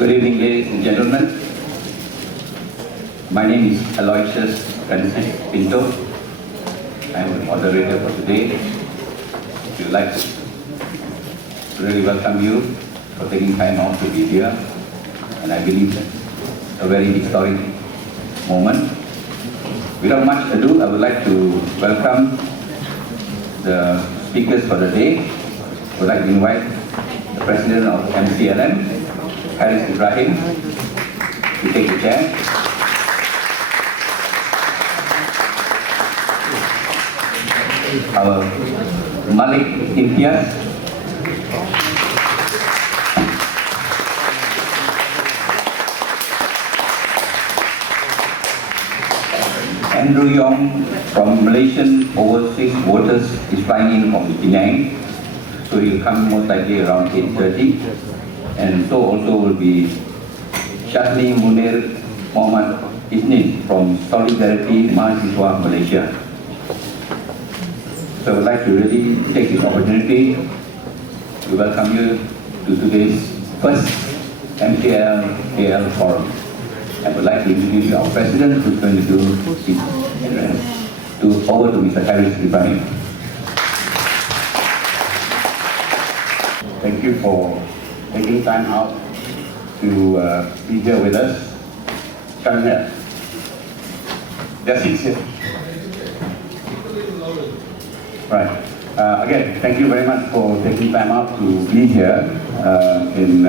Good evening, ladies and gentlemen. My name is Aloysius Francis Pinto. I am the moderator for today. We would like to really welcome you for taking time out to be here. And I believe it's a very historic moment. Without much ado, I would like to welcome the speakers for the day. I would like to invite the President of MCLM, Ibrahim, to take the chair. Our Malik Imtiaz, Yong from Malaysian Overseas Voters is flying in from Penang, so he'll come most likely around 8:30. And so also will be Sharzi, Munir, Ithnin from Solidariti, Mahasiswa, Malaysia. So I would like to really take this opportunity to welcome you to today's first MCLM forum. I would like to introduce you our President, who's going to do his address. Over to Mr. Ibrahim. Thank you for taking time out to be here with us. Come here. Just sit here. Right. Again, thank you very much for taking time out to be here in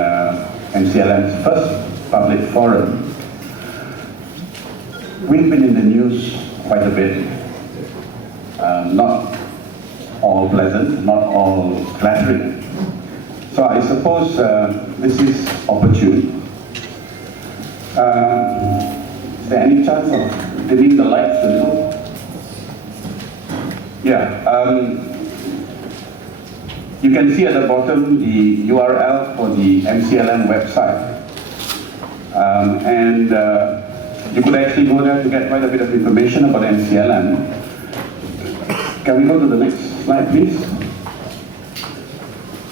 MCLM's first public forum. We've been in the news quite a bit. Not all pleasant, not all flattering. So I suppose this is opportune. Is there any chance of dimming the lights a little? Yeah. You can see at the bottom the URL for the MCLM website. You could actually go there to get quite a bit of information about MCLM. Can we go to the next slide, please?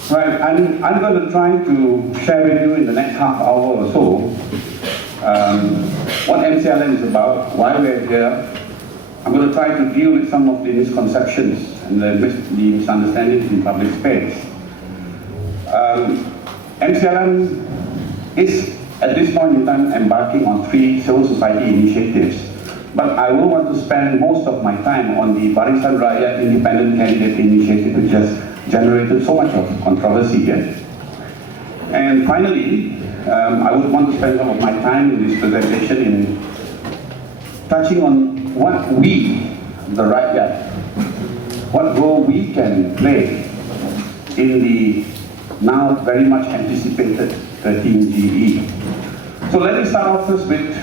Right, I'm going to try to share with you in the next half hour or so what MCLM is about, why we're here. I'm going to try to deal with some of the misconceptions and the misunderstandings in public space. MCLM is, at this point in time, embarking on 3 civil society initiatives. But I will want to spend most of my time on the Barisan Rakyat Independent Candidate Initiative, which has generated so much of controversy here. And finally, I would want to spend some of my time in this presentation in touching on what we, the Rakyat, what role we can play in the now very much anticipated 13GE. So let me start off first with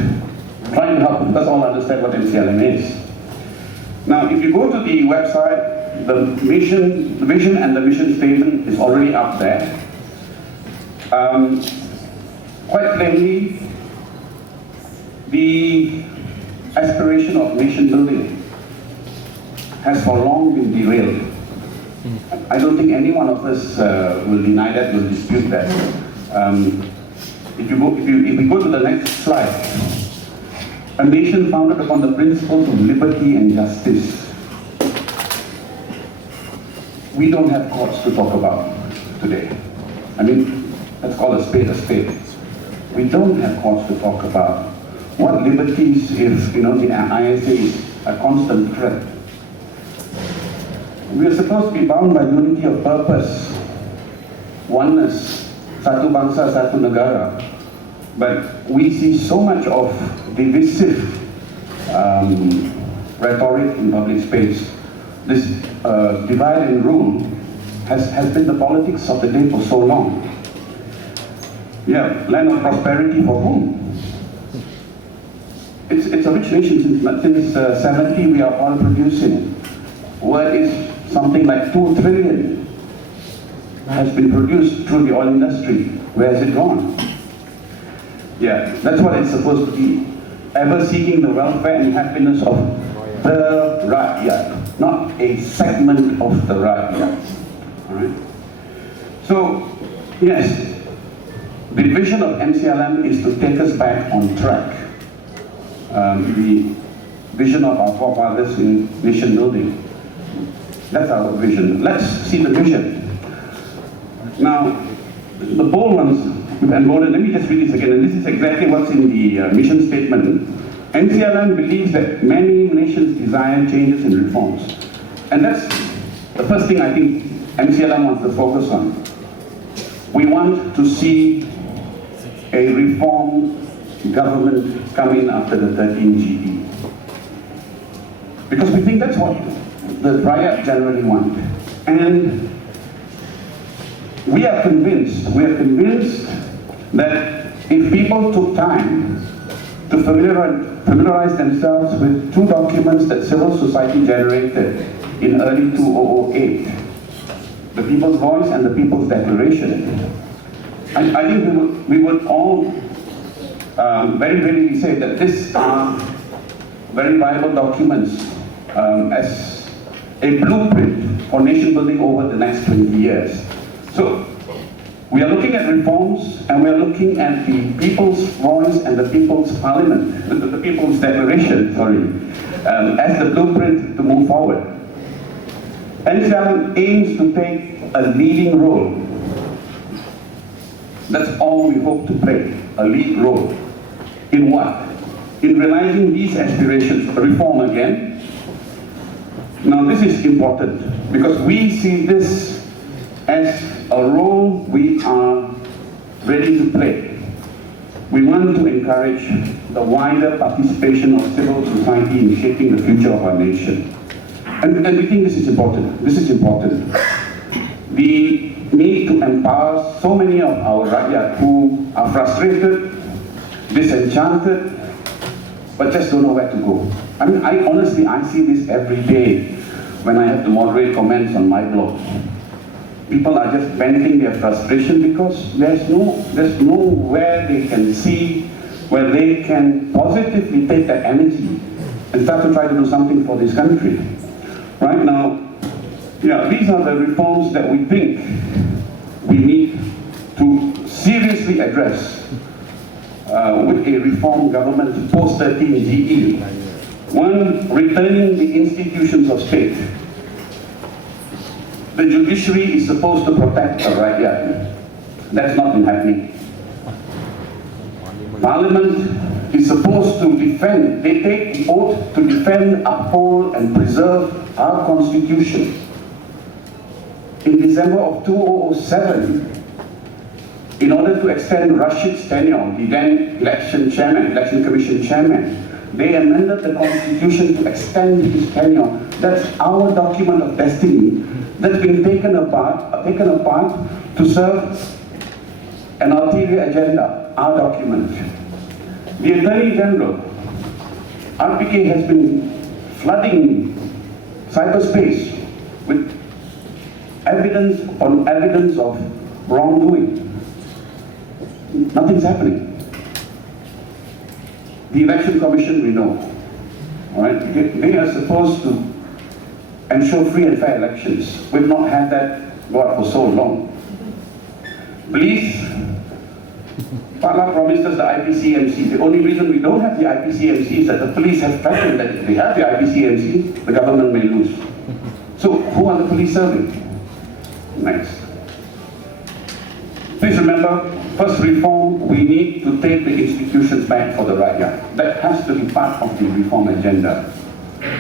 trying to help us all understand what MCLM is. Now, if you go to the website, the vision and the mission statement is already up there. Quite plainly, the aspiration of nation building has for long been derailed. I don't think any one of us will deny that, will dispute that. If we go to the next slide, a nation founded upon the principles of liberty and justice. We don't have courts to talk about today. I mean, let's call a spade a spade. We don't have courts to talk about what liberties if, the ISA is a constant threat. We are supposed to be bound by unity of purpose, oneness, satu bangsa, satu negara. But we see so much of divisive rhetoric in public space. This divide and rule has been the politics of the day for so long. Yeah, land of prosperity for whom? It's a rich nation. Since 70 we are all producing. What is something like 2 trillion has been produced through the oil industry. Where has it gone? Yeah, that's what it's supposed to be. Ever seeking the welfare and happiness of the Rakyat, not a segment of the Rakyat. Alright? So, yes, The vision of MCLM is to take us back on track. The vision of our forefathers in nation building. That's our vision. Let's see the vision. Now, the bold ones we've enrolled, let me just read this again, and this is exactly what's in the mission statement. MCLM believes that many nations desire changes and reforms. And that's the first thing I think MCLM wants to focus on. We want to see a reform government coming after the 13 GE. Because we think that's what the rakyat generally want. And we are convinced that if people took time to familiarize themselves with two documents that civil society generated in early 2008, the People's Voice and the People's Declaration, I think we would all very readily say that these are very viable documents as a blueprint for nation building over the next 20 years. So we are looking at reforms, and we are looking at the People's Voice and the People's Parliament, the People's Declaration, as the blueprint to move forward. MCLM aims to take a leading role. That's all we hope to play, a lead role. In what? In realizing these aspirations, reform again. Now this is important because we see this as a role we are ready to play. We want to encourage the wider participation of civil society in shaping the future of our nation. And we think this is important. This is important. We need to empower so many of our rakyat who are frustrated, disenchanted, but just don't know where to go. I mean, I see this every day when I have to moderate comments on my blog. People are just venting their frustration because there's nowhere they can see where they can positively take that energy and start to try to do something for this country. Right now, these are the reforms that we think we need to seriously address with a reform government post-13 GE. One, returning the institutions of state. The judiciary is supposed to protect the rakyat. That's not been happening. Parliament is supposed to defend, they take the oath to defend, uphold and preserve our constitution. In December of 2007, in order to extend Rashid's tenure, the then election commission chairman, they amended the constitution to extend his tenure. That's our document of destiny that's been taken apart to serve an ulterior agenda, our document. The Attorney General, RPK, has been flooding cyberspace with evidence on evidence of wrongdoing. Nothing's happening. The Election Commission, we know, all right? They are supposed to ensure free and fair elections. We've not had that for so long. Police, Pahlawan promised us the IPCMC. The only reason we don't have the IPCMC is that the police have threatened that if we have the IPCMC, the government may lose. So who are the police serving? Next. Please remember, first reform, we need to take the institutions back for the rakyat. That has to be part of the reform agenda.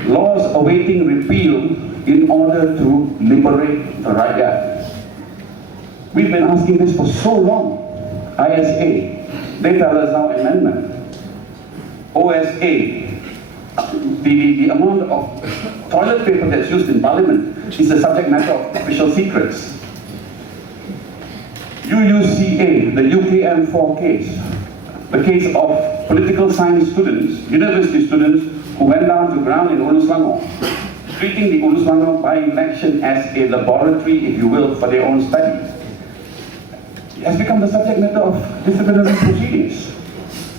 Laws awaiting repeal in order to liberate the rakyat. We've been asking this for so long. ISA, Data Allow Amendment. OSA, the amount of toilet paper that's used in Parliament is the subject matter of official secrets. UUCA, the UKM4 case, the case of political science students, university students who went down to ground in Ulu Selangor, treating the Ulu Selangor by-election as a laboratory, if you will, for their own study. It has become the subject matter of disciplinary proceedings.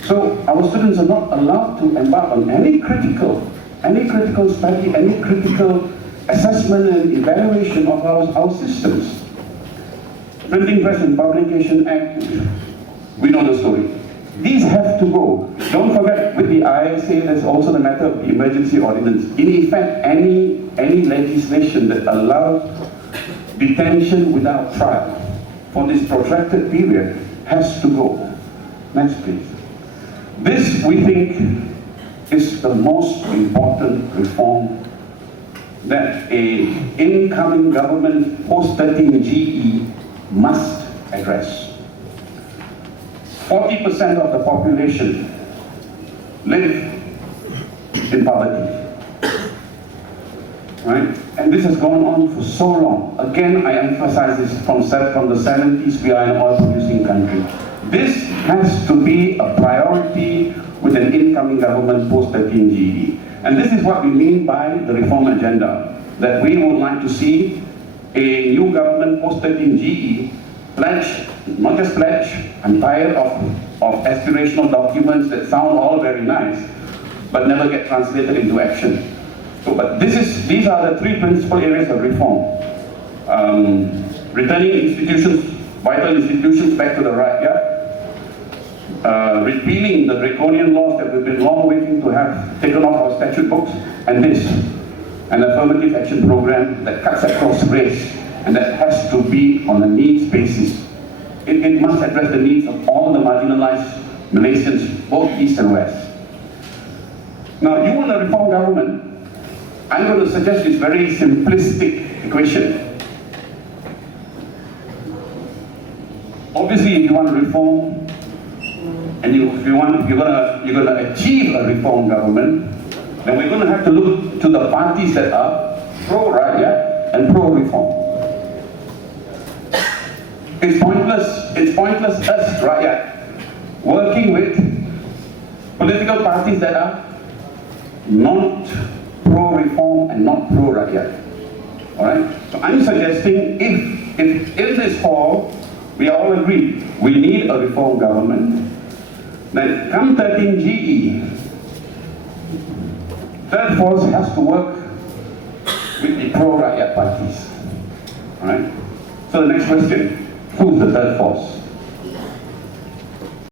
So our students are not allowed to embark on any critical study, any critical assessment and evaluation of our systems. Printing Press and Publication Act We know the story. These have to go. Don't forget, with the ISA, there's also the matter of the emergency ordinance. In effect, any legislation that allows detention without trial for this protracted period has to go. Next, please. This, we think, is the most important reform that an incoming government post-13 GE must address. 40% of the population live in poverty, right? And this has gone on for so long. Again, I emphasize this from the 70s, we are an oil-producing country. This has to be a priority with an incoming government post-13 GE. And this is what we mean by the reform agenda, that we would like to see a new government post-13 GE pledge, not just pledge, I'm tired of aspirational documents that sound all very nice, but never get translated into action. So, but these are the three principal areas of reform. Returning institutions, vital institutions back to the rakyat, repealing the draconian laws that we've been long waiting to have taken off our statute books, and this, an affirmative action program that cuts across race, and that has to be on a needs basis. It must address the needs of all the marginalized Malaysians, both East and West. Now, you want a reform government, I'm going to suggest this very simplistic equation. Obviously, if you want to reform, and if you're going to achieve a reform government, then we're going to have to look to the parties that are pro-rakyat and pro-reform. It's pointless us, rakyat, working with political parties that are not pro-reform and not pro-rakyat. Alright? So I'm suggesting if in this hall we are all agreed we need a reform government, then come 13 GE, third force has to work with the pro-rakyat parties. Alright? So the next question, who's the third force?